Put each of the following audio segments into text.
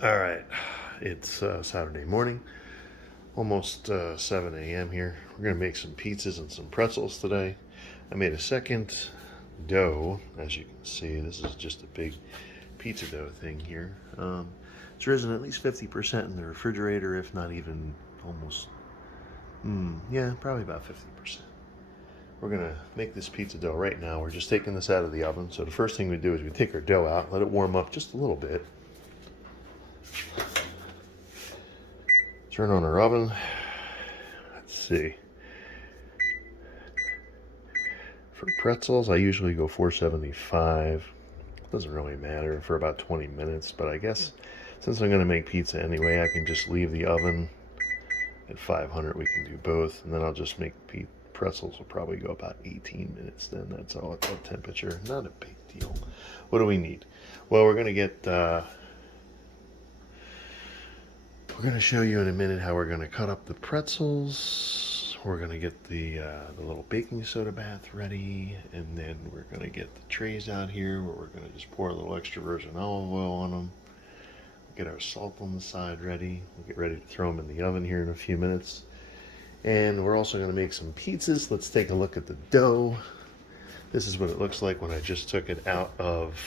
All right, it's Saturday morning, almost 7 a.m. here. We're going to make some pizzas and some pretzels today. I made a second dough. As you can see, this is just a big pizza dough thing here. It's risen at least 50% in the refrigerator, if not even almost, yeah, probably about 50%. We're going to make this pizza dough right now. We're just taking this out of the oven. So the first thing we do is we take our dough out, let it warm up just a little bit. Turn on our oven. Let's see. For pretzels, I usually go 475. Doesn't really matter, for about 20 minutes, but I guess since I'm going to make pizza anyway, I can just leave the oven at 500. We can do both, and then I'll just make pretzels will probably go about 18 minutes then. That's all at that temperature. Not a big deal. What do we need? Well, we're going to get we're going to show you in a minute how we're going to cut up the pretzels. We're going to get the little baking soda bath ready, and then we're going to get the trays out here where we're going to just pour a little extra virgin olive oil on them. Get our salt on the side ready. We'll get ready to throw them in the oven here in a few minutes. And we're also going to make some pizzas. Let's take a look at the dough. This is what it looks like when I just took it out of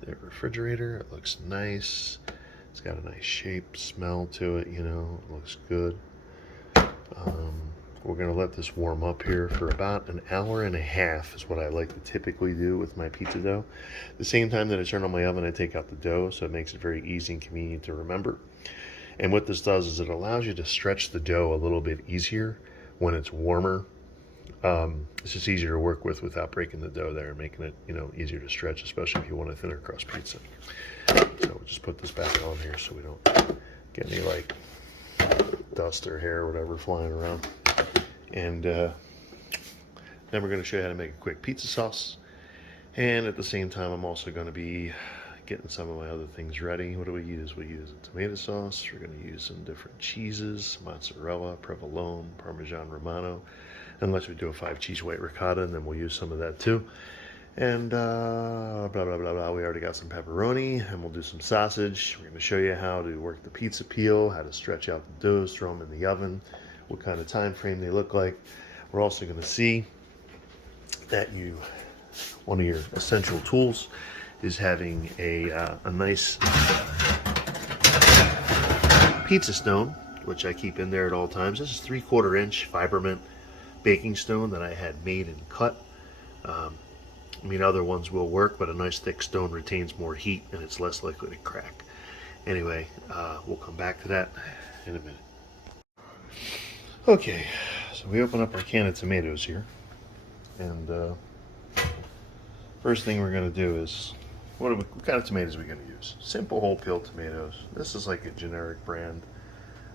the refrigerator. It looks nice. It's got a nice shape, smell to it, you know, it looks good. We're going to let this warm up here for about an hour and a half is what I like to typically do with my pizza dough. The same time that I turn on my oven, I take out the dough, so it makes it very easy and convenient to remember. And what this does is it allows you to stretch the dough a little bit easier when it's warmer. It's just easier to work with without breaking the dough there and making it, you know, easier to stretch, especially if you want a thinner crust pizza. So we'll just put this back on here so we don't get any like dust or hair or whatever flying around. And then we're going to show you how to make a quick pizza sauce. And at the same time, I'm also going to be getting some of my other things ready. What do we use? We use a tomato sauce. We're going to use some different cheeses, mozzarella, provolone, Parmesan, Romano. Unless we do a 5-cheese white ricotta, and then we'll use some of that too. And blah, blah, blah, blah. We already got some pepperoni, and we'll do some sausage. We're going to show you how to work the pizza peel, how to stretch out the doughs, throw them in the oven, what kind of time frame they look like. We're also going to see that one of your essential tools is having a nice pizza stone, which I keep in there at all times. This is 3/4 inch Fiberment baking stone that I had made and cut. I mean, other ones will work, but a nice thick stone retains more heat and it's less likely to crack. Anyway, we'll come back to that in a minute. Okay, so we open up our can of tomatoes here, and first thing we're going to do is, what kind of tomatoes are we going to use? Simple whole peel tomatoes. This is like a generic brand.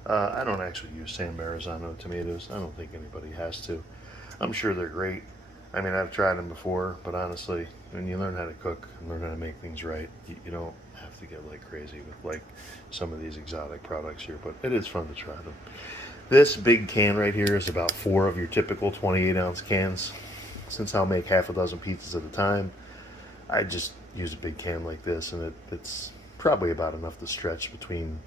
I don't actually use San Marzano tomatoes. I don't think anybody has to. I'm sure they're great. I mean, I've tried them before, but honestly, when you learn how to cook and learn how to make things right, you don't have to get like crazy with like some of these exotic products here, but it is fun to try them. This big can right here is about 4 of your typical 28-ounce cans. Since I'll make half a dozen pizzas at a time, I just use a big can like this, and it's probably about enough to stretch between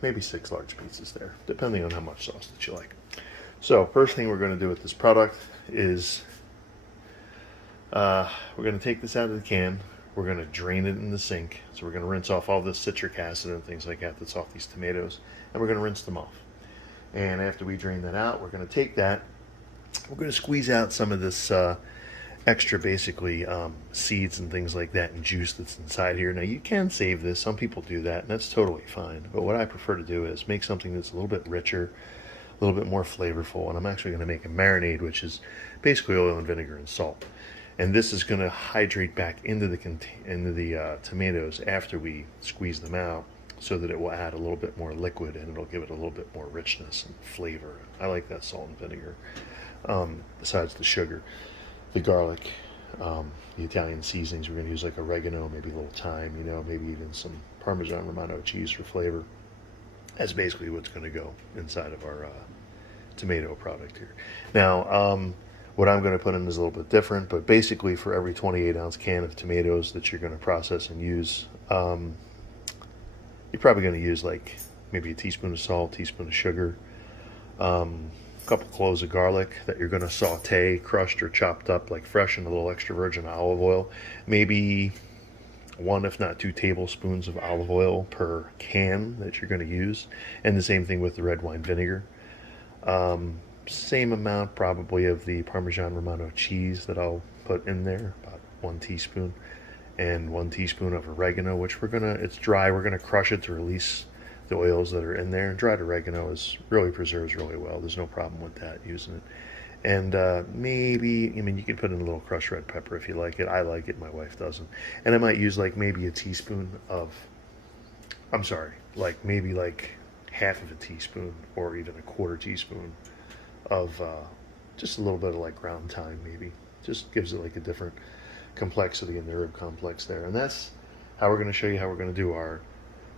maybe 6 large pizzas there, depending on how much sauce that you like. So first thing we're going to do with this product is we're going to take this out of the can. We're going to drain it in the sink. So we're going to rinse off all this citric acid and things like that that's off these tomatoes, and we're going to rinse them off. And after we drain that out, we're going to take that, we're going to squeeze out some of this extra, basically, seeds and things like that and juice that's inside here. Now, you can save this. Some people do that, and that's totally fine. But what I prefer to do is make something that's a little bit richer, a little bit more flavorful. And I'm actually going to make a marinade, which is basically oil and vinegar and salt. And this is going to hydrate back into the tomatoes after we squeeze them out, so that it will add a little bit more liquid and it'll give it a little bit more richness and flavor. I like that salt and vinegar, besides the sugar. The garlic, the Italian seasonings, we're going to use like oregano, maybe a little thyme, you know, maybe even some Parmesan Romano cheese for flavor. That's basically what's going to go inside of our tomato product here. Now, what I'm going to put in is a little bit different, but basically for every 28-ounce can of tomatoes that you're going to process and use, you're probably going to use like maybe a teaspoon of salt, teaspoon of sugar, a couple cloves of garlic that you're going to saute, crushed or chopped up like fresh, in a little extra virgin olive oil. Maybe 1 if not 2 tablespoons of olive oil per can that you're going to use. And the same thing with the red wine vinegar. Same amount probably of the Parmesan Romano cheese that I'll put in there, about 1 teaspoon. And 1 teaspoon of oregano, which it's dry, we're gonna crush it to release the oils that are in there. And dried oregano really preserves really well. There's no problem with that, using it. And maybe, I mean, you can put in a little crushed red pepper if you like it. I like it, my wife doesn't. And I might use like maybe a teaspoon of, I'm sorry, like maybe like half of a teaspoon or even a quarter teaspoon of just a little bit of like ground thyme, maybe. Just gives it like a different complexity in the herb complex there. And that's how we're going to show you how we're going to do our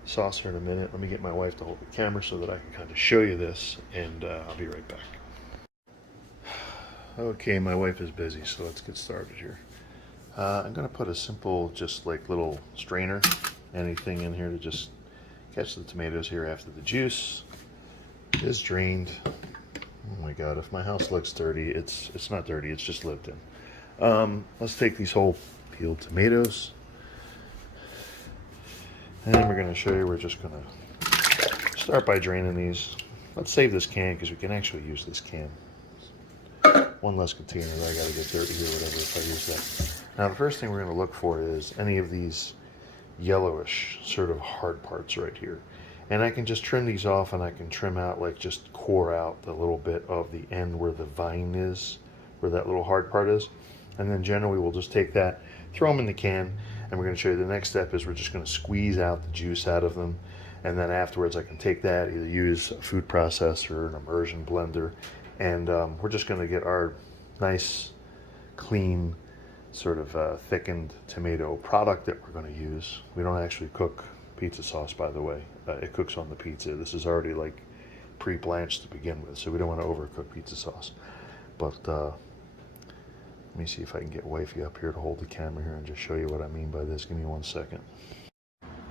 sauce here in a minute. Let me get my wife to hold the camera so that I can kind of show you this, and I'll be right back. Okay, my wife is busy, so let's get started here. I'm going to put a simple, just like little strainer, anything in here to just catch the tomatoes here after the juice is drained. Oh my God, if my house looks dirty, it's not dirty, it's just lived in. Let's take these whole peeled tomatoes, and we're going to show you, we're just going to start by draining these. Let's save this can because we can actually use this can. 1 less container that I got to get dirty here, whatever, if I use that. Now the first thing we're going to look for is any of these yellowish sort of hard parts right here. And I can just trim these off, and I can trim out, like just core out the little bit of the end where the vine is, where that little hard part is. And then generally we'll just take that, throw them in the can, and we're going to show you the next step is we're just going to squeeze out the juice out of them. And then afterwards I can take that, either use a food processor, an immersion blender, and we're just going to get our nice, clean, sort of thickened tomato product that we're going to use. We don't actually cook pizza sauce, by the way. It cooks on the pizza. This is already like pre-blanched to begin with, so we don't want to overcook pizza sauce. But let me see if I can get wifey up here to hold the camera here and just show you what I mean by this. Give me 1 second.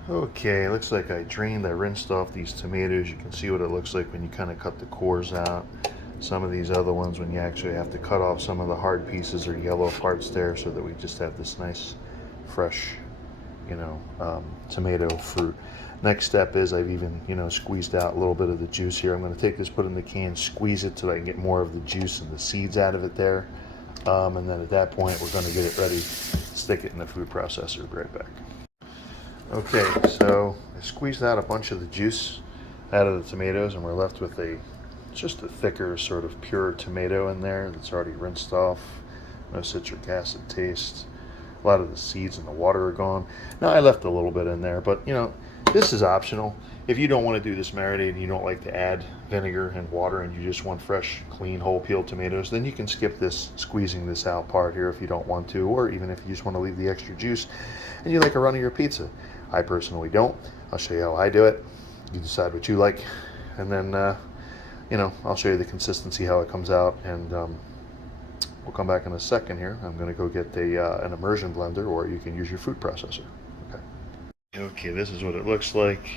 Okay, looks like I rinsed off these tomatoes. You can see what it looks like when you kind of cut the cores out. Some of these other ones, when you actually have to cut off some of the hard pieces or yellow parts there, so that we just have this nice, fresh, tomato fruit. Next step is I've even, squeezed out a little bit of the juice here. I'm going to take this, put it in the can, squeeze it so I can get more of the juice and the seeds out of it there. And then at that point, we're going to get it ready, stick it in the food processor. Be right back. Okay, so I squeezed out a bunch of the juice out of the tomatoes, and we're left with just a thicker, sort of pure tomato in there that's already rinsed off. No citric acid taste. A lot of the seeds and the water are gone. Now I left a little bit in there, but this is optional. If you don't want to do this marinade and you don't like to add vinegar and water, and you just want fresh, clean, whole peeled tomatoes, then you can skip this squeezing this out part here if you don't want to, or even if you just want to leave the extra juice and you like a run of your pizza. I personally don't. I'll show you how I do it. You decide what you like, and then I'll show you the consistency, how it comes out, and we'll come back in a second here. I'm going to go get an immersion blender, or you can use your food processor. Okay, this is what it looks like.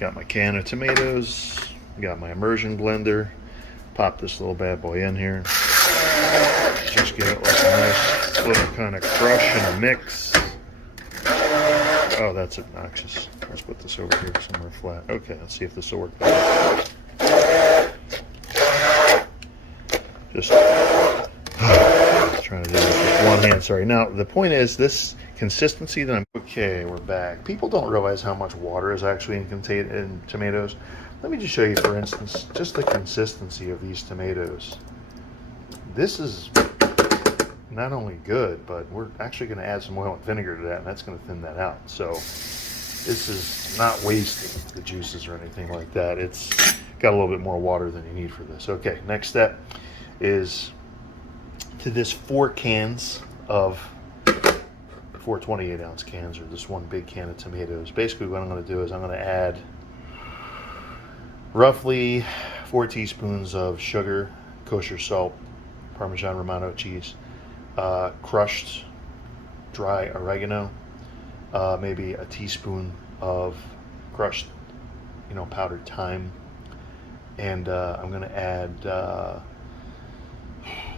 Got my can of tomatoes, got my immersion blender. Pop this little bad boy in here. Just get it like a nice little kind of crush and a mix. Oh, that's obnoxious. Let's put this over here somewhere flat. Okay, let's see if this will work better. Just trying to do this with one hand, sorry. Now, the point is this consistency that okay, we're back. People don't realize how much water is actually in tomatoes. Let me just show you, for instance, just the consistency of these tomatoes. This is not only good, but we're actually going to add some oil and vinegar to that, and that's going to thin that out. So this is not wasting the juices or anything like that. It's got a little bit more water than you need for this. Okay, next step is to this 4 cans of 4 28-ounce cans, or this 1 big can of tomatoes. Basically what I'm going to do is I'm going to add roughly 4 teaspoons of sugar, kosher salt, Parmesan Romano cheese, crushed dry oregano, maybe a teaspoon of crushed, powdered thyme, and I'm going to add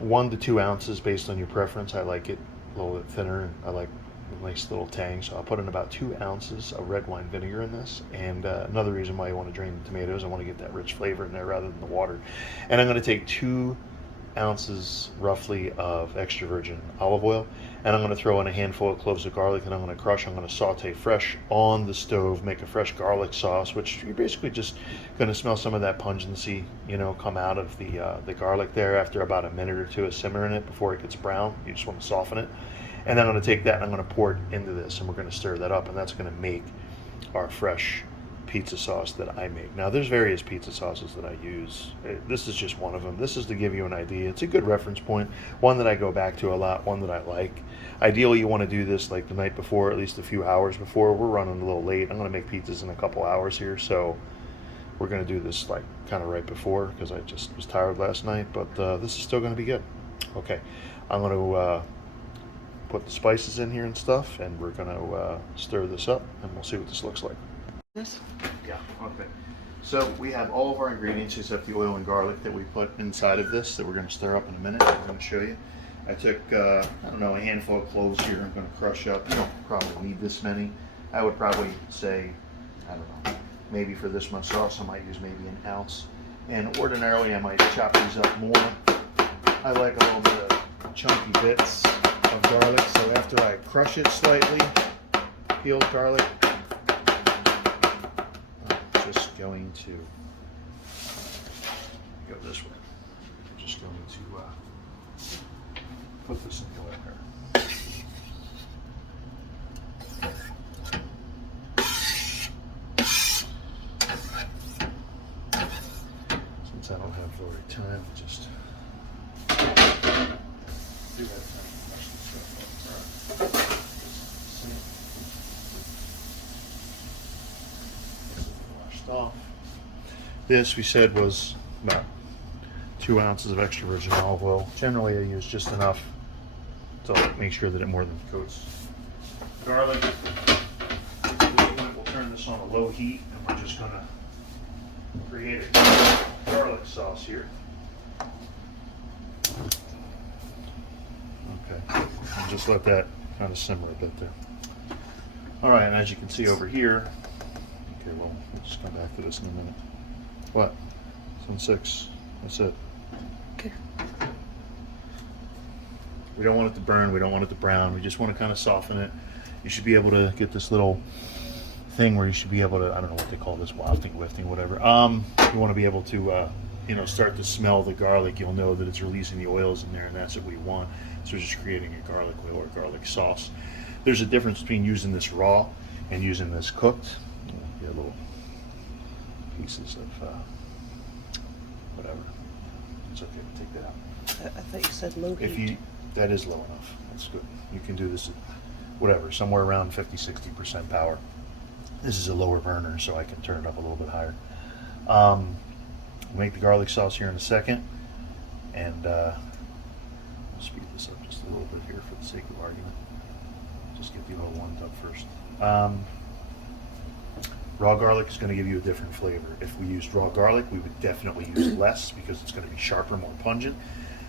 1 to 2 ounces based on your preference. I like it a little bit thinner, and I like a nice little tang, so I'll put in about 2 ounces of red wine vinegar in this. And another reason why you want to drain the tomatoes, I want to get that rich flavor in there rather than the water. And I'm going to take 2 ounces roughly of extra virgin olive oil, and I'm going to throw in a handful of cloves of garlic, and I'm going to crush. I'm going to saute fresh on the stove, make a fresh garlic sauce, which you're basically just going to smell some of that pungency, come out of the garlic there after about a minute or two of simmering it before it gets brown. You just want to soften it. And then I'm going to take that and I'm going to pour it into this, and we're going to stir that up, and that's going to make our fresh pizza sauce that I make. Now, there's various pizza sauces that I use. This is just one of them. This is to give you an idea. It's a good reference point, one that I go back to a lot, one that I like. Ideally, you want to do this like the night before, at least a few hours before. We're running a little late. I'm going to make pizzas in a couple hours here, so we're going to do this like kind of right before because I just was tired last night, but this is still going to be good. Okay, I'm going to put the spices in here and stuff, and we're going to stir this up, and we'll see what this looks like. This? Yeah, okay. So we have all of our ingredients except the oil and garlic that we put inside of this that we're going to stir up in a minute. I'm going to show you. I took, I don't know, a handful of cloves here I'm going to crush up. You don't probably need this many. I would probably say, I don't know, maybe for this much sauce I might use maybe an ounce. And ordinarily I might chop these up more. I like a little bit of chunky bits of garlic, so after I crush it slightly, peeled garlic, just going to go this way. I'm just going to put this in the oil here. Since I don't have the right time, I'll just do that time to wash this stuff up. Washed off. This we said was about 2 ounces of extra virgin olive oil. Generally I use just enough to make sure that it more than coats garlic. At this point we'll turn this on a low heat, and we're just going to create a garlic sauce here. Okay, and just let that kind of simmer a bit there. Alright, and as you can see over here, okay, well, we'll just come back to this in a minute. What? It's on 6. That's it. Okay. We don't want it to burn, we don't want it to brown, we just want to kind of soften it. You should be able to get this little thing where you should be able to, I don't know what they call this, wafting, lifting, whatever. You want to be able to, start to smell the garlic. You'll know that it's releasing the oils in there, and that's what we want. So we're just creating a garlic oil or garlic sauce. There's a difference between using this raw and using this cooked. Get little pieces of whatever. It's okay to take that out. I thought you said low heat. That is low enough. That's good. You can do this at whatever, somewhere around 50-60% power. This is a lower burner, so I can turn it up a little bit higher. We'll make the garlic sauce here in a second, and we'll speed this up just a little bit here for the sake of argument. Just get the oil warmed up first. Raw garlic is going to give you a different flavor. If we used raw garlic, we would definitely use less because it's going to be sharper, more pungent.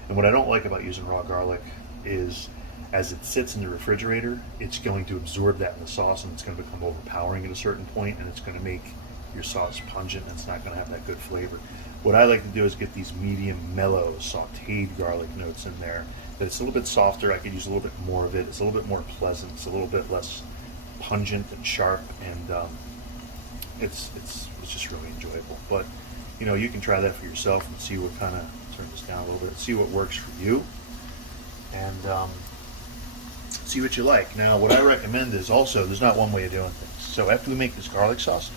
And what I don't like about using raw garlic is as it sits in the refrigerator, it's going to absorb that in the sauce, and it's going to become overpowering at a certain point, and it's going to make your sauce pungent, and it's not going to have that good flavor. What I like to do is get these medium, mellow, sauteed garlic notes in there. That it's a little bit softer. I could use a little bit more of it. It's a little bit more pleasant. It's a little bit less pungent and sharp, and it's just really enjoyable. But you can try that for yourself and see what kind of, turn this down a little bit, see what works for you, and see what you like. Now, what I recommend is also, there's not one way of doing things. So after we make this garlic sauce,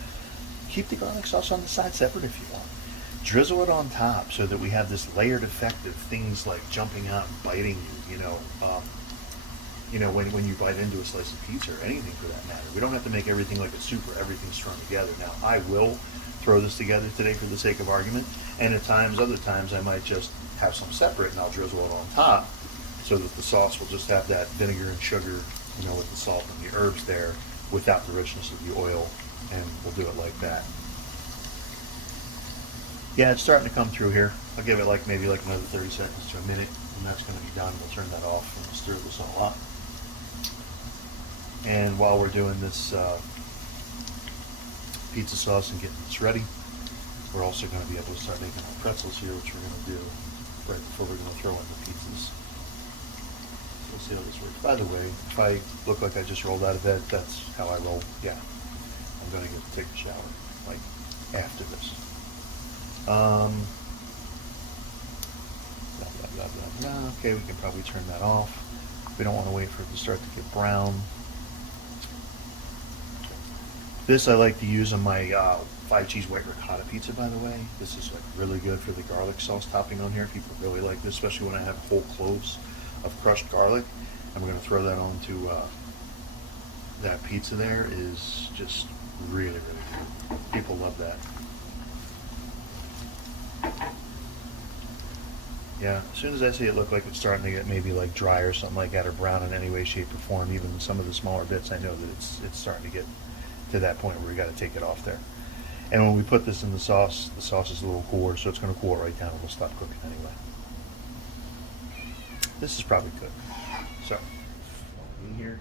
keep the garlic sauce on the side separate if you want. Drizzle it on top so that we have this layered effect of things like jumping out and biting you, when you bite into a slice of pizza or anything for that matter. We don't have to make everything like a soup where everything's thrown together. Now, I will throw this together today for the sake of argument, and at times, other times, I might just have some separate and I'll drizzle it on top so that the sauce will just have that vinegar and sugar, with the salt and the herbs there, without the richness of the oil, and we'll do it like that. Yeah, it's starting to come through here. I'll give it like maybe like another 30 seconds to a minute, and that's going to be done. We'll turn that off and we'll stir this all up. And while we're doing this pizza sauce and getting this ready, we're also going to be able to start making our pretzels here, which we're going to do right before we're going to throw in the pizzas. So we'll see how this works. By the way, if I look like I just rolled out of bed, that's how I roll. Yeah, I'm going to get to take a shower, like after this. Blah, blah, blah, blah, blah. Okay, we can probably turn that off. We don't want to wait for it to start to get brown. This I like to use on my 5-cheese white ricotta pizza, by the way. This is like really good for the garlic sauce topping on here. People really like this, especially when I have whole cloves of crushed garlic. I'm going to throw that onto that pizza there. Is just really, really good. People love that. Yeah, as soon as I see it look like it's starting to get maybe like dry or something like that, or brown in any way, shape, or form, even some of the smaller bits, I know that it's starting to get to that point where we got to take it off there. And when we put this in the sauce is a little cooler, so it's going to cool right down and we'll stop cooking anyway. This is probably good. So, in here.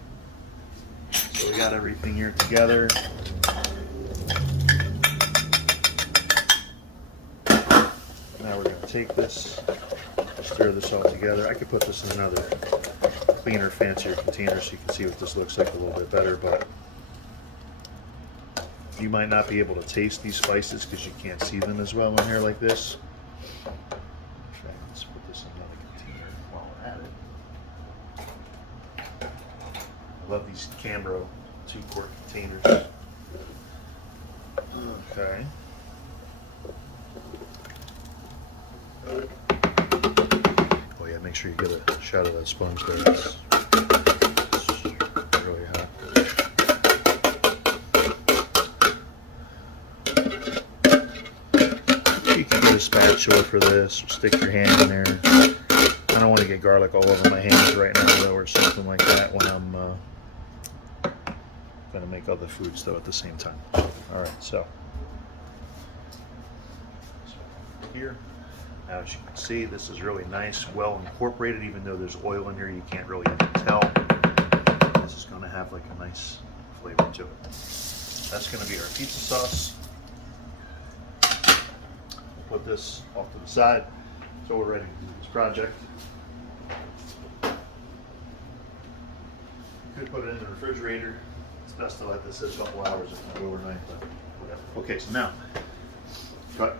So we got everything here together. Now we're going to take this, stir this all together. I could put this in another cleaner, fancier container so you can see what this looks like a little bit better, but you might not be able to taste these spices because you can't see them as well in here like this. Let's put this in another container while we're at it. I love these Cambro 2-quart containers. Okay. Oh yeah, make sure you get a shot of that sponge there. It's really hot. You can get a spatula for this, or stick your hand in there. I don't want to get garlic all over my hands right now though, or something like that when I'm going to make other foods though at the same time. Alright, so here. Now, as you can see, this is really nice, well incorporated. Even though there's oil in here, you can't really even tell. This is going to have like a nice flavor to it. That's going to be our pizza sauce. Put this off to the side, so we're ready to do this project. You could put it in the refrigerator. It's best to let this sit a couple hours if not overnight, but whatever. Okay, so now, cut.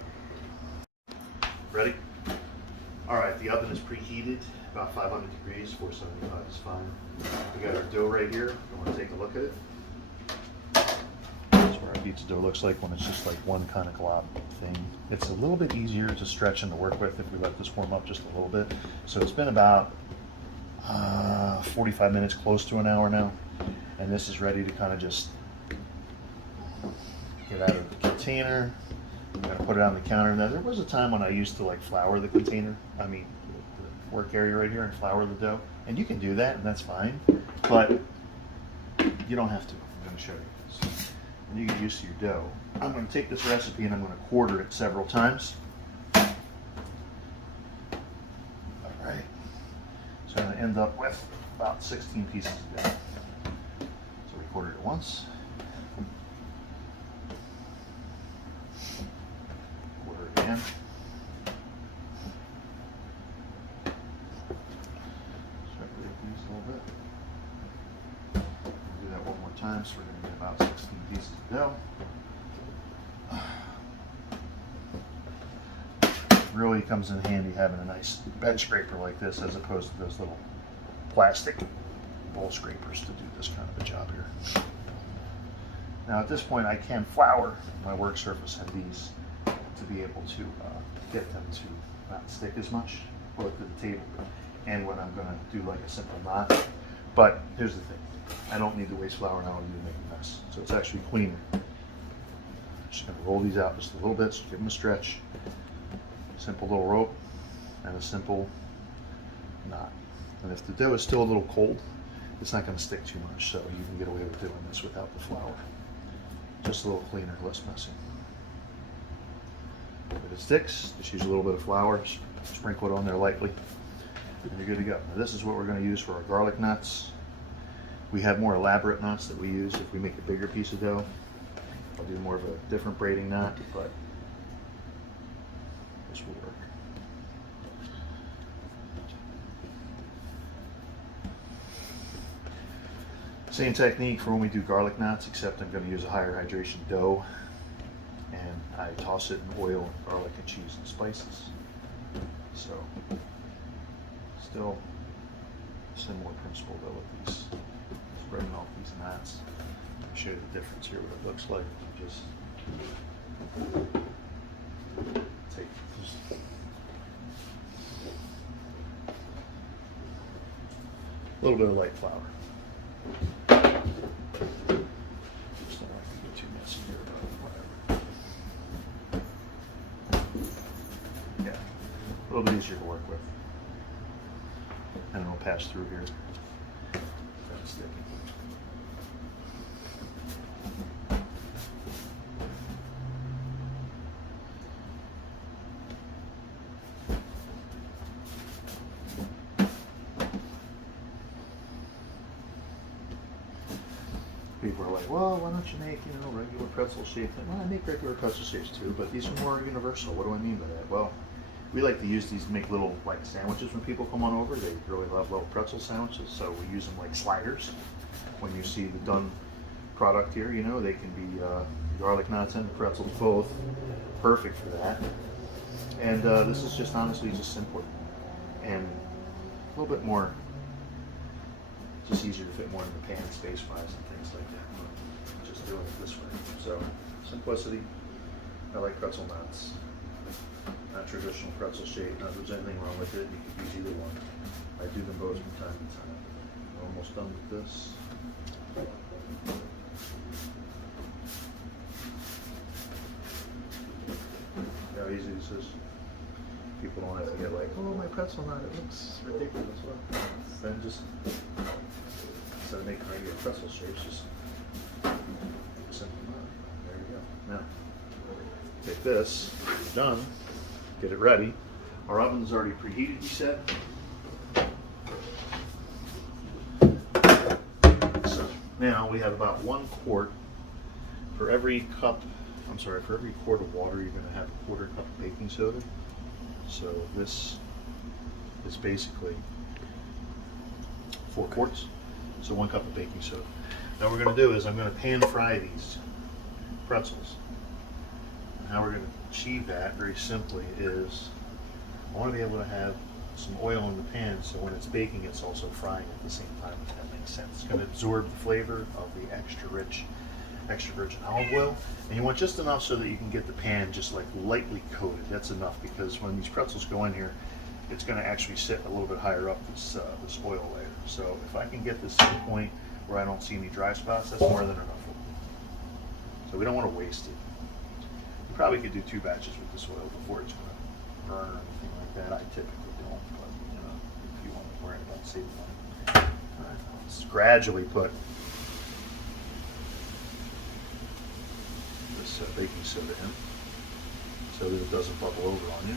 Ready? All right, the oven is preheated, about 500 degrees, 475 is fine. We got our dough right here. You want to take a look at it? That's what our pizza dough looks like when it's just like one kind of glob thing. It's a little bit easier to stretch and to work with if we let this warm up just a little bit. So it's been about 45 minutes, close to an hour now. And this is ready to kind of just get out of the container. I'm going to put it on the counter. Now, there was a time when I used to like flour the container, the work area right here, and flour the dough. And you can do that, and that's fine. But you don't have to. I'm going to show you this. And you get used to your dough. I'm going to take this recipe and I'm going to quarter it several times. All right. So I'm going to end up with about 16 pieces of dough. So we quartered it once. Again. Separate these a little bit. Do that one more time, so we're going to get about 16 pieces of dough. Really comes in handy having a nice bed scraper like this as opposed to those little plastic bowl scrapers to do this kind of a job here. Now at this point I can flour my work surface and these to be able to get them to not stick as much, both to the table and when I'm going to do like a simple knot. But here's the thing, I don't need to waste flour now to make a mess, so it's actually cleaner. Just going to roll these out just a little bit, so give them a stretch. Simple little rope and a simple knot. And if the dough is still a little cold, it's not going to stick too much, so you can get away with doing this without the flour. Just a little cleaner, less messy. If it sticks, just use a little bit of flour, sprinkle it on there lightly, and you're good to go. Now this is what we're going to use for our garlic knots. We have more elaborate knots that we use if we make a bigger piece of dough. I'll do more of a different braiding knot, but this will work. Same technique for when we do garlic knots, except I'm going to use a higher hydration dough, and I toss it in oil, garlic, and cheese and spices. So, still similar principle though with these, spreading off these knots. I'll show you the difference here, what it looks like. Just take just a little bit of light flour. Just don't like to get too messy here, but whatever. Yeah, a little bit easier to work with. And it'll pass through here. That's sticky. People are like, well, why don't you make, regular pretzel shapes? Well, I make regular pretzel shapes too, but these are more universal. What do I mean by that? Well, we like to use these to make little like sandwiches when people come on over. They really love little pretzel sandwiches, so we use them like sliders. When you see the done product here, they can be garlic knots and the pretzels both. Perfect for that. And this is just honestly just simpler and a little bit more, just easier to fit more in the pan space-wise and things like that. Just doing it this way. So simplicity. I like pretzel knots. Not traditional pretzel shape. Not that there's anything wrong with it. You could use either one. I do them both from time to time. We're almost done with this. How easy this is. People don't have to get like, oh, my pretzel knot, it looks ridiculous. Well, then just, instead of making regular pretzel shapes, just simple knot. There you go. Now, take this, you're done, get it ready. Our oven's already preheated, you said. So now we have about 1 quart. For every quart of water, you're going to have a 1/4 cup of baking soda. So this is basically 4 quarts, so 1 cup of baking soda. Now what we're going to do is I'm going to pan fry these pretzels. And how we're going to achieve that very simply is I want to be able to have some oil in the pan so when it's baking it's also frying at the same time, if that makes sense. It's going to absorb the flavor of the extra rich, extra virgin olive oil, and you want just enough so that you can get the pan just like lightly coated. That's enough because when these pretzels go in here, it's going to actually sit a little bit higher up this oil layer. So if I can get this to the point where I don't see any dry spots, that's more than enough. So we don't want to waste it. You probably could do 2 batches with this oil before it's going to burn or anything like that. I typically don't, but if you want to worry about saving money. All right, let's gradually put this baking soda in so that it doesn't bubble over on you.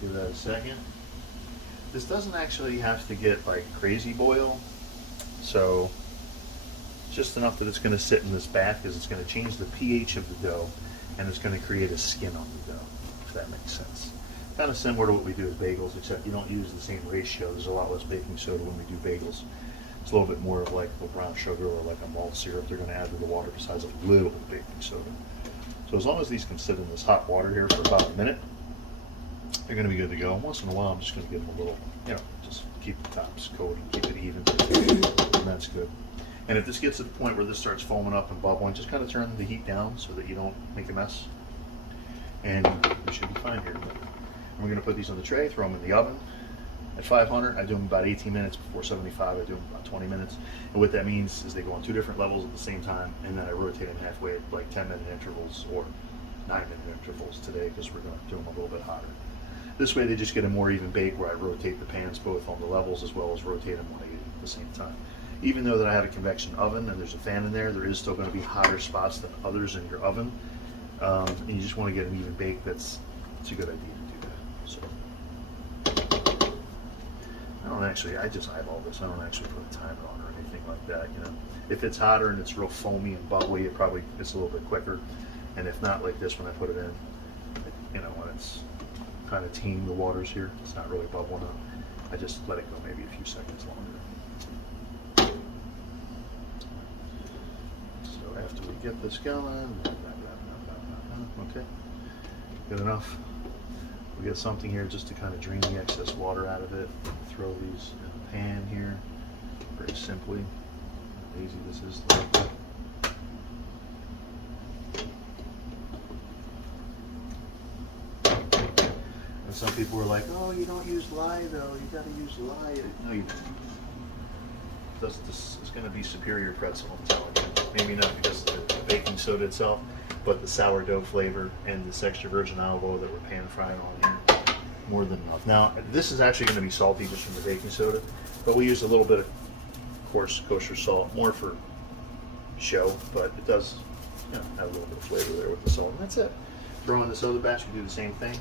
Give that a second. This doesn't actually have to get like crazy boil, so just enough that it's going to sit in this bath because it's going to change the pH of the dough and it's going to create a skin on the dough, if that makes sense. Kind of similar to what we do with bagels, except you don't use the same ratio. There's a lot less baking soda when we do bagels. It's a little bit more of like the brown sugar or like a malt syrup they're going to add to the water besides a little bit of baking soda. So as long as these can sit in this hot water here for about a minute, they're going to be good to go. And once in a while, I'm just going to give them a little, just keep the tops coated, keep it even, and that's good. And if this gets to the point where this starts foaming up and bubbling, just kind of turn the heat down so that you don't make a mess. And you should be fine here. And we're going to put these on the tray, throw them in the oven at 500. I do them about 18 minutes. Before 75, I do them about 20 minutes. And what that means is they go on 2 different levels at the same time, and then I rotate them halfway at like 10-minute intervals or 9-minute intervals today because we're going to do them a little bit hotter. This way they just get a more even bake where I rotate the pans both on the levels as well as rotate them when I eat at the same time. Even though that I have a convection oven and there's a fan in there is still going to be hotter spots than others in your oven. And you just want to get an even bake. It's a good idea to do that. So I just eyeball this. I don't actually put a timer on or anything like that. You know, if it's hotter and it's real foamy and bubbly, it's a little bit quicker. And if not, like this, when I put it in, you know, when it's kind of teeing the waters here, it's not really bubbling up. I just let it go maybe a few seconds longer. So after we get this going, okay, good enough. We get something here just to kind of drain the excess water out of it. Throw these in the pan here, very simply. How easy this is to work with. And some people were like, "Oh, you don't use lye though. You got to use lye." No, you don't. This is going to be superior pretzel, I'm telling you. Maybe not because of the baking soda itself, but the sourdough flavor and this extra virgin olive oil that we're pan frying on here, more than enough. Now, this is actually going to be salty just from the baking soda, but we use a little bit of coarse kosher salt, more for show, but it does, you know, have a little bit of flavor there with the salt, and that's it. Throw in this other batch, we do the same thing.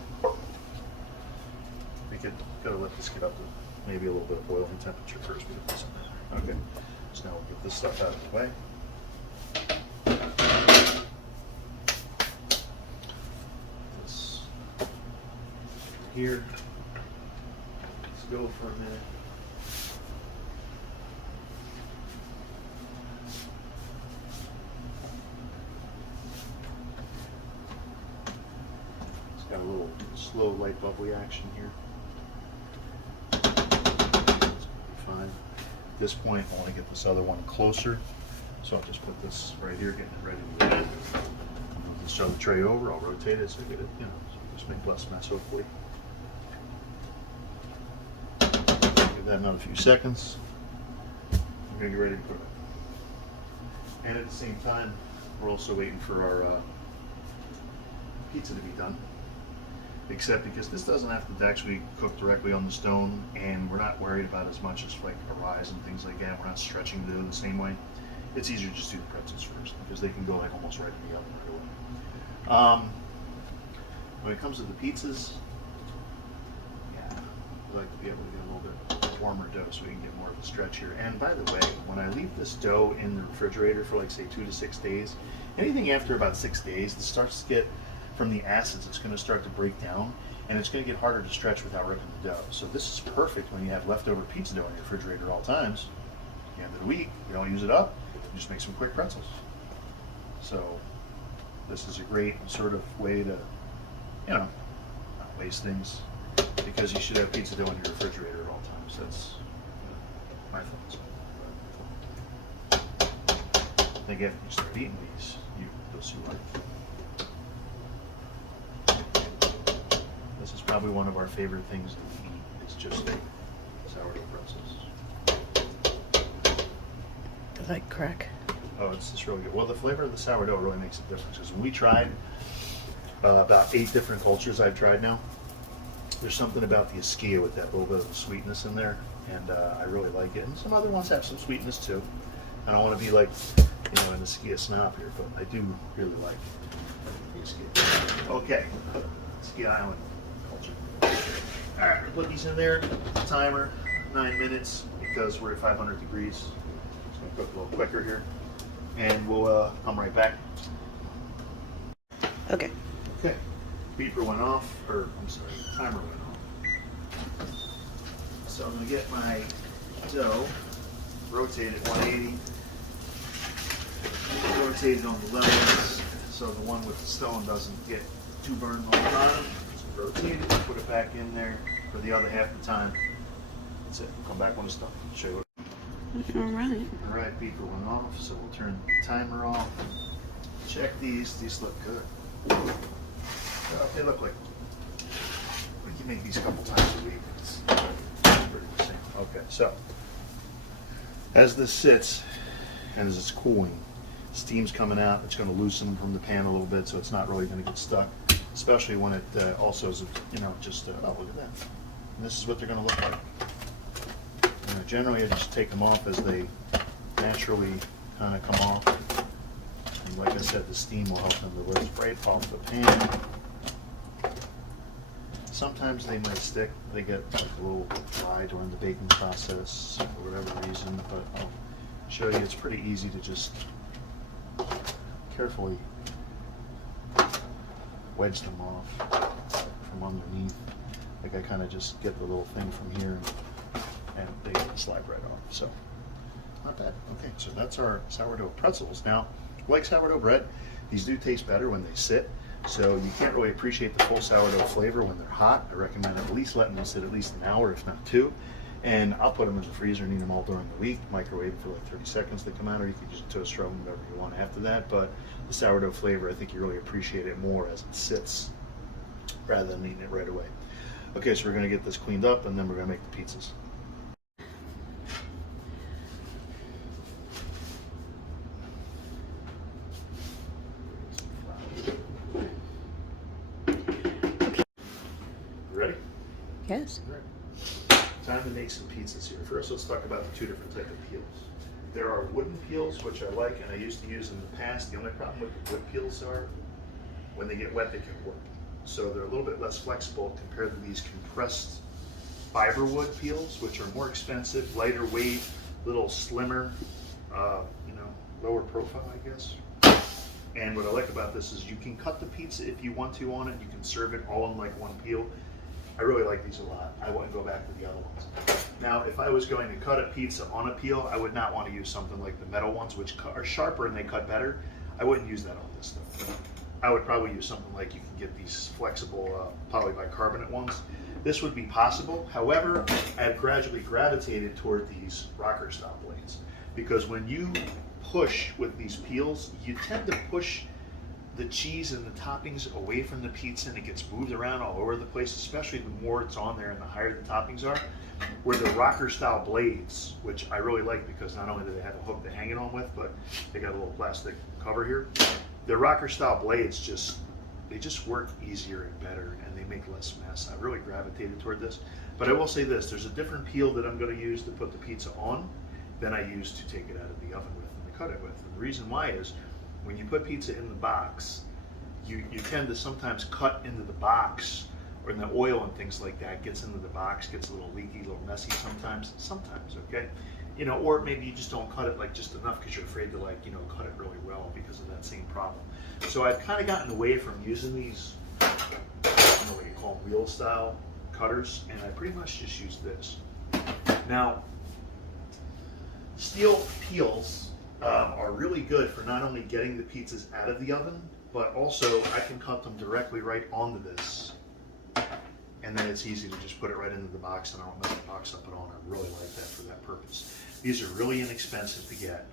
We gotta let this get up to maybe a little bit of boiling temperature first. We get this in there. Okay, so now we'll get this stuff out of the way. This here. Let's go for a minute. It's got a little slow, light, bubbly action here. It's gonna be fine. At this point, I want to get this other one closer, so I'll just put this right here, getting it ready to go in. I'll just throw the tray over. I'll rotate it so I get it, you know, so just make less mess hopefully. Give that another few seconds. We're gonna get ready to cook it. And at the same time, we're also waiting for our pizza to be done. Except because this doesn't have to actually cook directly on the stone, and we're not worried about as much as like a rise and things like that. We're not stretching the dough the same way. It's easier to just do the pretzels first because they can go like almost right in the oven right away. When it comes to the pizzas, yeah, we like to be able to get a little bit warmer dough so we can get more of a stretch here. And by the way, when I leave this dough in the refrigerator for like say 2 to 6 days, anything after about 6 days, it starts to get, from the acids, it's going to start to break down, and it's going to get harder to stretch without ripping the dough. So this is perfect when you have leftover pizza dough in your refrigerator at all times. At the end of the week, you don't use it up, you just make some quick pretzels. So this is a great sort of way to, you know, not waste things, because you should have pizza dough in your refrigerator at all times. That's my thoughts. I think after you start eating these, you'll see why. This is probably one of our favorite things that we eat. It's just like sourdough pretzels. Does that crack? Oh, it's just really good. Well, the flavor of the sourdough really makes a difference, because when we tried about 8 different cultures I've tried now, there's something about the Esquia with that little bit of sweetness in there, and I really like it. And some other ones have some sweetness too. I don't want to be like, you know, an Esquia snob here, but I do really like the Esquia. Okay, Esquia Island. All right, we'll put these in there. Timer, 9 minutes, because we're at 500 degrees. It's going to cook a little quicker here. And we'll come right back. Okay. Okay, beeper went off, or I'm sorry, timer went off. So I'm going to get my dough, rotate it 180, rotate it on the levels so the one with the stone doesn't get too burned on the bottom. Rotate it, put it back in there for the other half the time. That's it. Come back when it's done. Show you. All right. All right, beeper went off, so we'll turn the timer off. Check these. These look good. Well, they look like we can make these a couple times a week. It's pretty the same. Okay, so as this sits and as it's cooling, steam's coming out. It's going to loosen from the pan a little bit, so it's not really going to get stuck. especially when it also is, just, oh, look at that. And this is what they're going to look like. Generally, I just take them off as they naturally kind of come off. And like I said, the steam will help them to lift right off the pan. Sometimes they might stick. They get like a little dry during the baking process for whatever reason, but I'll show you it's pretty easy to just carefully wedge them off from underneath. Like I kind of just get the little thing from here and they slide right off. So not bad. Okay, so that's our sourdough pretzels. Now, like sourdough bread, these do taste better when they sit. So you can't really appreciate the full sourdough flavor when they're hot. I recommend at least letting them sit at least an hour, if not 2. And I'll put them in the freezer and eat them all during the week. Microwave for like 30 seconds they come out, or you can just toast them, whatever you want after that. But the sourdough flavor, I think you really appreciate it more as it sits rather than eating it right away. Okay, so we're going to get this cleaned up and then we're going to make the pizzas. Ready? Yes. All right. Time to make some pizzas here. First, let's talk about the 2 different types of peels. There are wooden peels, which I like and I used to use in the past. The only problem with the wood peels are when they get wet, they can warp. So they're a little bit less flexible compared to these compressed fiber wood peels, which are more expensive, lighter weight, little slimmer, lower profile, I guess. And what I like about this is you can cut the pizza if you want to on it. You can serve it all in like one peel. I really like these a lot. I wouldn't go back to the other ones. Now, if I was going to cut a pizza on a peel, I would not want to use something like the metal ones, which are sharper and they cut better. I wouldn't use that on this stuff. I would probably use something like you can get these flexible polybicarbonate ones. This would be possible. However, I have gradually gravitated toward these rocker style blades because when you push with these peels, you tend to push the cheese and the toppings away from the pizza and it gets moved around all over the place, especially the more it's on there and the higher the toppings are. Where the rocker style blades, which I really like because not only do they have a hook to hang it on with, but they got a little plastic cover here. The rocker style blades just work easier and better and they make less mess. I really gravitated toward this. But I will say this, there's a different peel that I'm going to use to put the pizza on than I use to take it out of the oven with and to cut it with. And the reason why is when you put pizza in the box, you tend to sometimes cut into the box, or in the oil and things like that gets into the box, gets a little leaky, a little messy sometimes, okay? Or maybe you just don't cut it like just enough because you're afraid to cut it really well because of that same problem. So I've kind of gotten away from using these, I don't know what you call them, wheel style cutters, and I pretty much just use this. Now, steel peels are really good for not only getting the pizzas out of the oven, but also I can cut them directly right onto this. And then it's easy to just put it right into the box and I don't mess the box up at all. And I really like that for that purpose. These are really inexpensive to get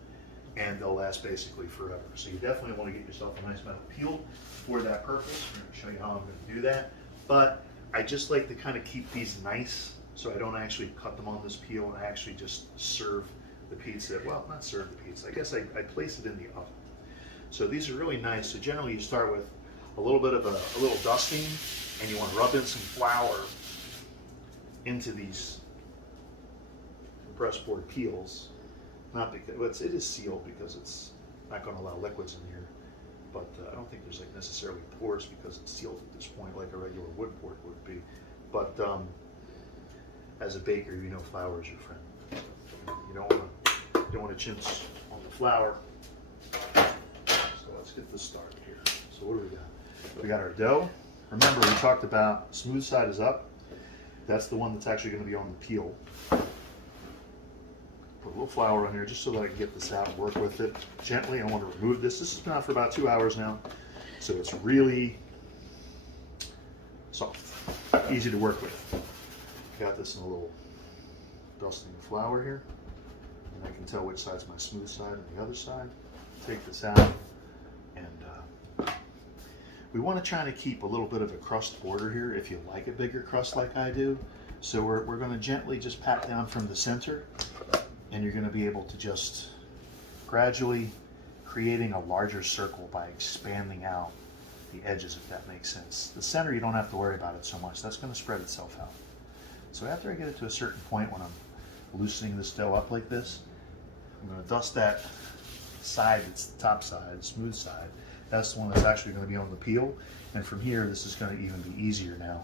and they'll last basically forever. So you definitely want to get yourself a nice metal peel for that purpose. I'm going to show you how I'm going to do that. But I just like to kind of keep these nice so I don't actually cut them on this peel and I actually just serve the pizza. Well, not serve the pizza. I guess I place it in the oven. So these are really nice. So generally you start with a little bit of a little dusting and you want to rub in some flour into these compressed board peels. Not because it is sealed because it's not going to allow liquids in here, but I don't think there's like necessarily pores because it's sealed at this point like a regular wood board would be. But as a baker, you know flour is your friend. You don't want to chintz on the flour. So let's get this started here. So what do we got? We got our dough. Remember, we talked about smooth side is up. That's the one that's actually going to be on the peel. Put a little flour on here just so that I can get this out and work with it gently. I want to remove this. This has been out for about 2 hours now, so it's really soft, easy to work with. Got this in a little dusting of flour here, and I can tell which side's my smooth side and the other side. Take this out, and we want to try to keep a little bit of a crust border here if you like a bigger crust like I do. So we're going to gently just pat down from the center, and you're going to be able to just gradually creating a larger circle by expanding out the edges, if that makes sense. The center, you don't have to worry about it so much. That's going to spread itself out. So after I get it to a certain point, when I'm loosening this dough up like this, I'm going to dust that side, that's the top side, smooth side. That's the one that's actually going to be on the peel. And from here, this is going to even be easier now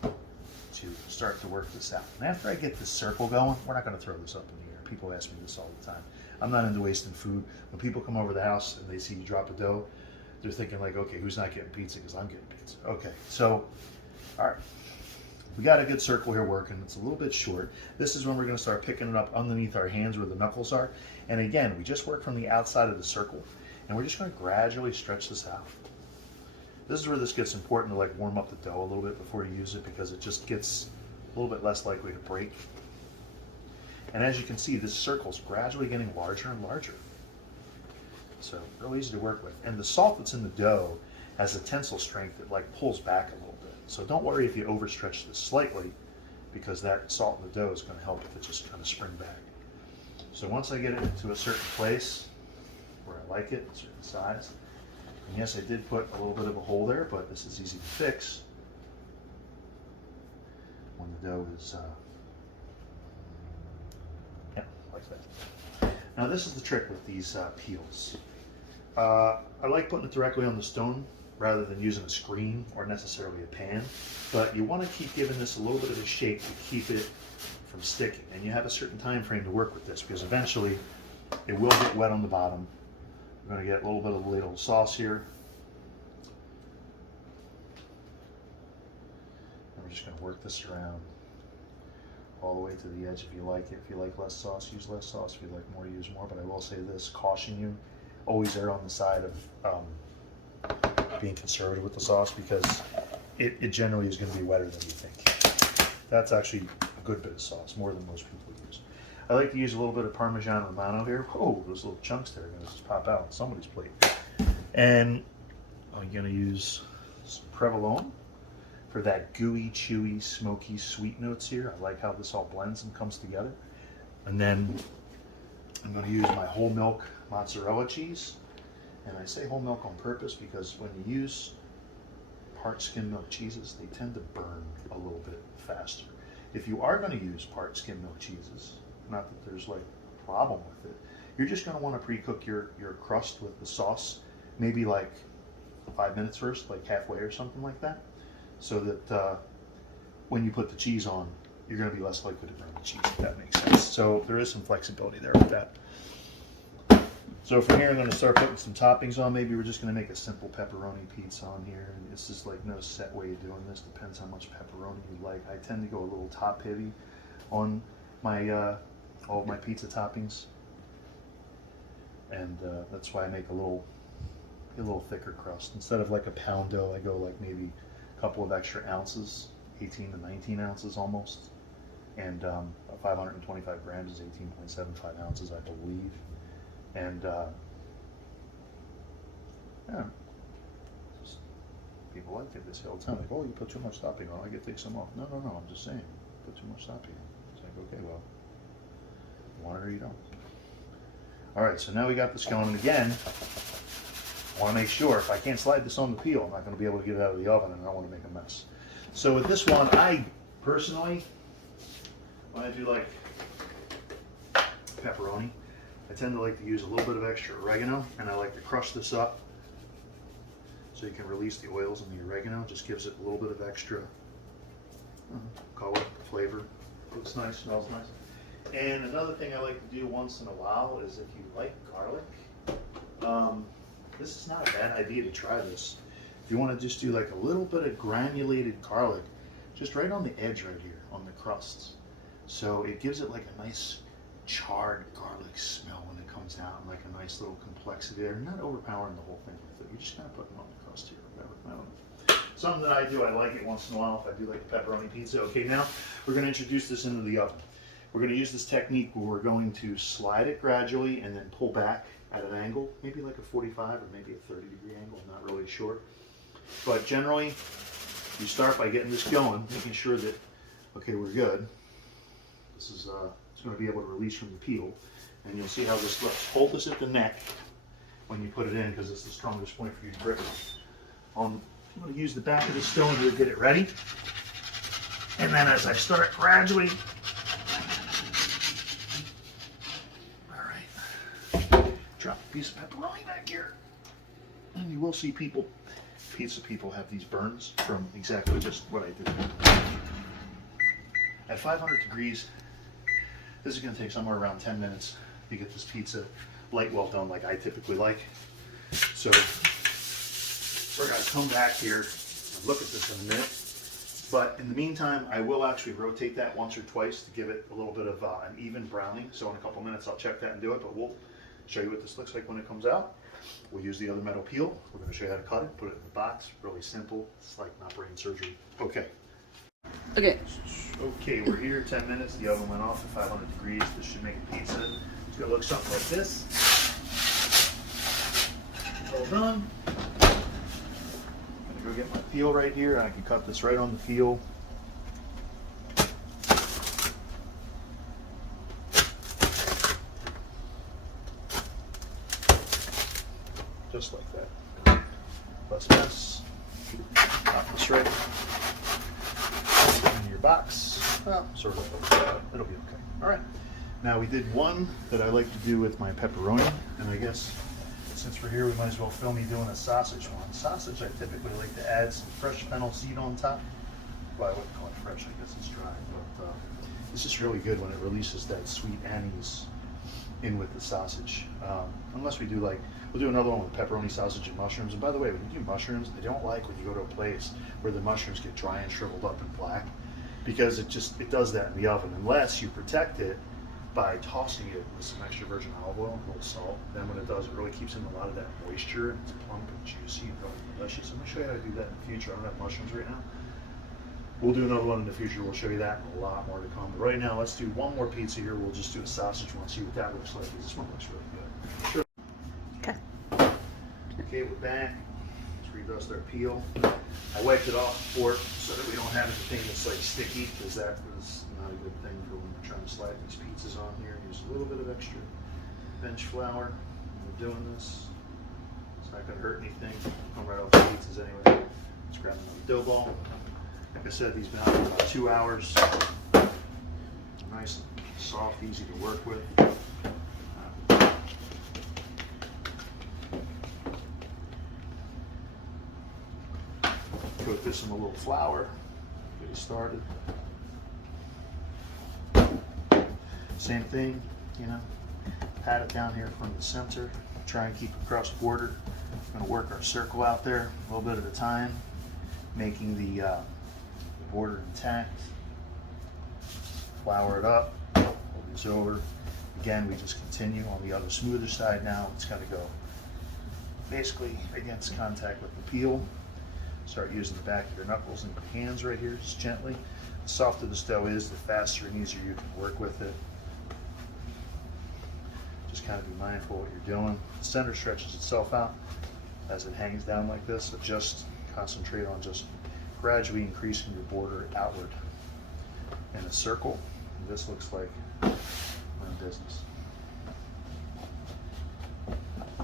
to start to work this out. And after I get this circle going, we're not going to throw this up in the air. People ask me this all the time. I'm not into wasting food. When people come over the house and they see you drop a dough, they're thinking like, okay, who's not getting pizza? Because I'm getting pizza. Okay, so, all right. We got a good circle here working. It's a little bit short. This is when we're going to start picking it up underneath our hands where the knuckles are. And again, we just work from the outside of the circle, and we're just going to gradually stretch this out. This is where this gets important to like warm up the dough a little bit before you use it, because it just gets a little bit less likely to break. And as you can see, this circle's gradually getting larger and larger. So real easy to work with. And the salt that's in the dough has a tensile strength that like pulls back a little bit. So don't worry if you overstretch this slightly, because that salt in the dough is going to help if it just kind of spring back. So once I get it to a certain place where I like it, a certain size, and yes, I did put a little bit of a hole there, but this is easy to fix when the dough is, yeah, like that. Now this is the trick with these peels. I like putting it directly on the stone rather than using a screen or necessarily a pan, but you want to keep giving this a little bit of a shake to keep it from sticking. And you have a certain time frame to work with this, because eventually it will get wet on the bottom. We're going to get a little bit of ladle sauce here. And we're just going to work this around all the way to the edge if you like it. If you like less sauce, use less sauce. If you like more, use more. But I will say this, caution you, always err on the side of being conservative with the sauce, because it generally is going to be wetter than you think. That's actually a good bit of sauce, more than most people use. I like to use a little bit of Parmesan Romano here. Oh, those little chunks there are going to just pop out on somebody's plate. And I'm going to use some provolone for that gooey, chewy, smoky, sweet notes here. I like how this all blends and comes together. And then I'm going to use my whole milk mozzarella cheese. And I say whole milk on purpose because when you use part skim milk cheeses, they tend to burn a little bit faster. If you are going to use part skim milk cheeses, not that there's like a problem with it, you're just going to want to pre-cook your crust with the sauce, maybe like 5 minutes first, like halfway or something like that, so that when you put the cheese on, you're going to be less likely to burn the cheese, if that makes sense. So there is some flexibility there with that. So from here, I'm going to start putting some toppings on. Maybe we're just going to make a simple pepperoni pizza on here. And this is like no set way of doing this. Depends how much pepperoni you like. I tend to go a little top heavy on my all of my pizza toppings, and that's why I make a little thicker crust. Instead of like a pound dough, I go like maybe a couple of extra ounces, 18 to 19 ounces almost, and 525 grams is 18.75 ounces, I believe. And yeah, just, people like it. They say all the time, like, "Oh, you put too much topping on. I get to take some off." No, I'm just saying, put too much topping on. It's like, okay, well, you want it or you don't. All right, so now we got this going. And again, I want to make sure if I can't slide this on the peel, I'm not going to be able to get it out of the oven, and I don't want to make a mess. So with this one, I personally, when I do like pepperoni, I tend to like to use a little bit of extra oregano, and I like to crush this up so you can release the oils in the oregano. Just gives it a little bit of extra color, flavor. Looks nice, smells nice. And another thing I like to do once in a while is, if you like garlic, this is not a bad idea to try this. If you want to just do like a little bit of granulated garlic, just right on the edge right here, on the crusts. So it gives it like a nice charred garlic smell when it comes out, and like a nice little complexity there. Not overpowering the whole thing with it. You're just kind of putting it on the crust here, whatever. I don't know. Something that I do, I like it once in a while if I do like a pepperoni pizza. Okay, now we're going to introduce this into the oven. We're going to use this technique where we're going to slide it gradually and then pull back at an angle, maybe like a 45 or maybe a 30-degree angle. I'm not really sure. But generally, you start by getting this going, making sure that, okay, we're good. This is it's going to be able to release from the peel, and you'll see how this looks. Hold this at the neck when you put it in, because it's the strongest point for you to grip it. On I'm going to use the back of the stone here to get it ready. And then as I start gradually, all right, drop a piece of pepperoni back here. And you will see people, pizza people have these burns from exactly just what I did. At 500 degrees, this is going to take somewhere around 10 minutes to get this pizza light well done like I typically like. So we're going to come back here and look at this in a minute. But in the meantime, I will actually rotate that once or twice to give it a little bit of an even browning. So in a couple minutes, I'll check that and do it, but we'll show you what this looks like when it comes out. We'll use the other metal peel. We're going to show you how to cut it, put it in the box. Really simple. It's like not brain surgery. Okay. Okay. Okay, we're here 10 minutes. The oven went off at 500 degrees. This should make a pizza. It's going to look something like this. All done. I'm going to go get my peel right here. I can cut this right on the peel. Just like that. Less mess. Pop this right in your box. Well, sort of. It'll be okay. All right. Now we did one that I like to do with my pepperoni, and I guess since we're here, we might as well film me doing a sausage one. Sausage, I typically like to add some fresh fennel seed on top. Well, I wouldn't call it fresh. I guess it's dry, but it's just really good when it releases that sweet anise in with the sausage. Unless we do like, we'll do another one with pepperoni, sausage, and mushrooms. And by the way, when you do mushrooms, I don't like when you go to a place where the mushrooms get dry and shriveled up and black, because it does that in the oven. Unless you protect it by tossing it with some extra virgin olive oil and a little salt. Then when it does, it really keeps in a lot of that moisture, and it's plump and juicy and really delicious. I'm gonna show you how to do that in the future. I don't have mushrooms right now. We'll do another one in the future. We'll show you that and a lot more to come. But right now, let's do one more pizza here. We'll just do a sausage one, see what that looks like. This one looks really good. Sure. Okay. Okay, we're back. Let's redust our peel. I wiped it off before so that we don't have anything that's like sticky, because that is not a good thing for when we're trying to slide these pizzas on here. Use a little bit of extra bench flour when we're doing this. It's not going to hurt anything. Come right off the pizzas anyway. Let's grab another dough ball. Like I said, these been out for about 2 hours. Nice and soft, easy to work with. Coat this in a little flour. Get it started. Same thing, you know. Pat it down here from the center. Try and keep it across the border. We're going to work our circle out there a little bit at a time, making the border intact. Flour it up. Hold this over. Again, we just continue on the other smoother side now. It's going to go basically against contact with the peel. Start using the back of your knuckles and your hands right here, just gently. The softer the dough is, the faster and easier you can work with it. Just kind of be mindful what you're doing. The center stretches itself out as it hangs down like this, so just concentrate on just gradually increasing your border outward in a circle. And this looks like we're in business.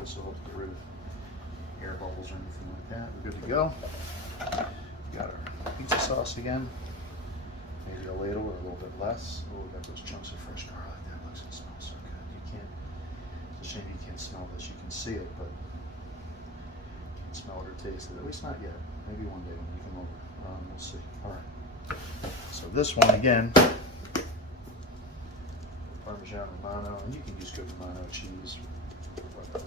This will help get rid of air bubbles or anything like that. We're good to go. We got our pizza sauce again. Maybe a ladle or a little bit less. Oh, we got those chunks of fresh garlic. That looks and smells so good. You can't, it's a shame you can't smell this. You can see it, but you can't smell it or taste it. At least not yet. Maybe one day when we come over. We'll see. All right. So this one again, Parmesan Romano, and you can use good Romano cheese.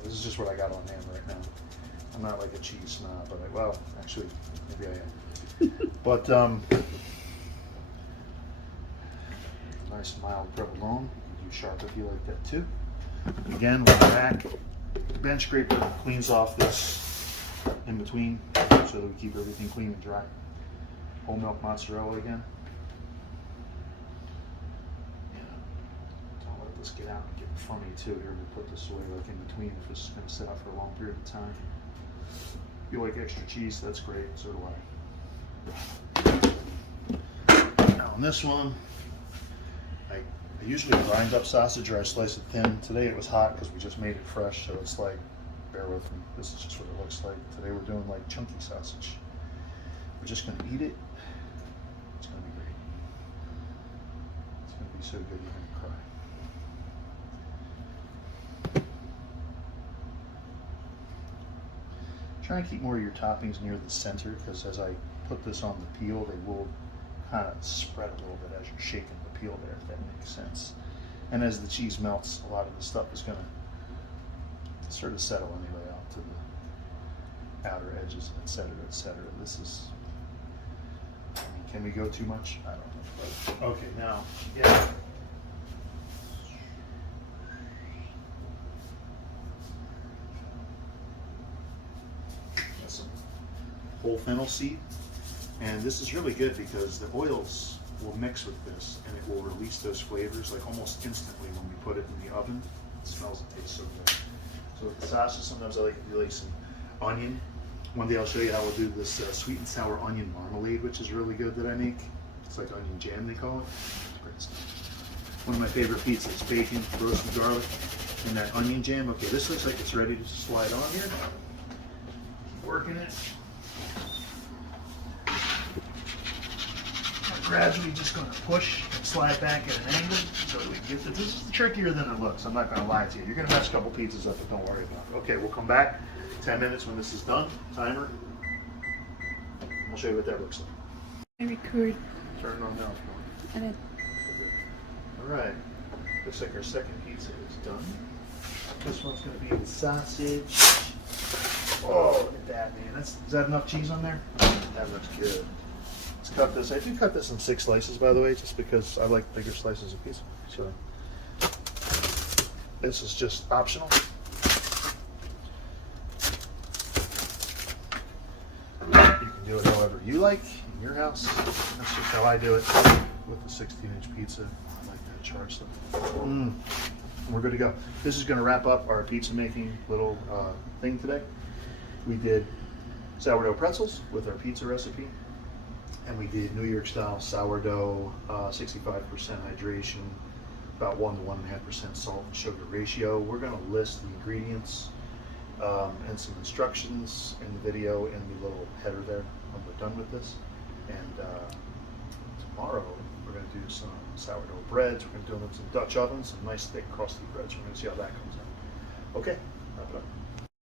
This is just what I got on hand right now. I'm not like a cheese snob, but well, actually, maybe I am. But nice mild provolone. You can do sharp if you like that too. Again, we're back. Bench scraper cleans off this in between so that we keep everything clean and dry. Whole milk mozzarella again. Don't let this get out and get funny too. Here, we'll put this away like in between if this is going to sit out for a long period of time. If you like extra cheese, that's great. So do I. Now on this one, I usually grind up sausage or I slice it thin. Today it was hot because we just made it fresh, so it's like, bear with me. This is just what it looks like. Today we're doing like chunky sausage. We're just going to eat it. It's going to be great. It's going to be so good you're going to cry. Try and keep more of your toppings near the center, because as I put this on the peel, they will kind of spread a little bit as you're shaking the peel there, if that makes sense. And as the cheese melts, a lot of the stuff is going to sort of settle anyway out to the outer edges, etc., etc. This is, I mean, can we go too much? I don't know. But, okay, now, yeah. Some whole fennel seed, and this is really good because the oils will mix with this and it will release those flavors like almost instantly when we put it in the oven. It smells and tastes so good. So with the sausage, sometimes I like to do like some onion. One day I'll show you how we'll do this sweet and sour onion marmalade, which is really good that I make. It's like onion jam, they call it. It's great stuff. One of my favorite pizzas, bacon, roasted garlic, and that onion jam. Okay, this looks like it's ready to slide on here. Keep working it. I'm gradually just going to push and slide back at an angle so we can get this. This is trickier than it looks. I'm not going to lie to you. You're going to mess a couple pizzas up, but don't worry about it. Okay, we'll come back 10 minutes when this is done. Timer. I'll show you what that looks like. I record. Turn it on now if you want. And then All right. Looks like our second pizza is done. This one's going to be the sausage. Oh, look at that, man. Is that enough cheese on there? That looks good. Let's cut this. I do cut this in 6 slices, by the way, just because I like bigger slices of pizza. So this is just optional. You can do it however you like in your house. That's just how I do it with the 16-inch pizza. I like that charge stuff. We're good to go. This is going to wrap up our pizza making little thing today. We did sourdough pretzels with our pizza recipe, and we did New York style sourdough, 65% hydration, about 1 to 1.5% salt and sugar ratio. We're going to list the ingredients and some instructions in the video in the little header there when we're done with this. And tomorrow we're going to do some sourdough breads. We're going to do them in some Dutch ovens, some nice thick crusty breads. We're going to see how that comes out. Okay, wrap it up.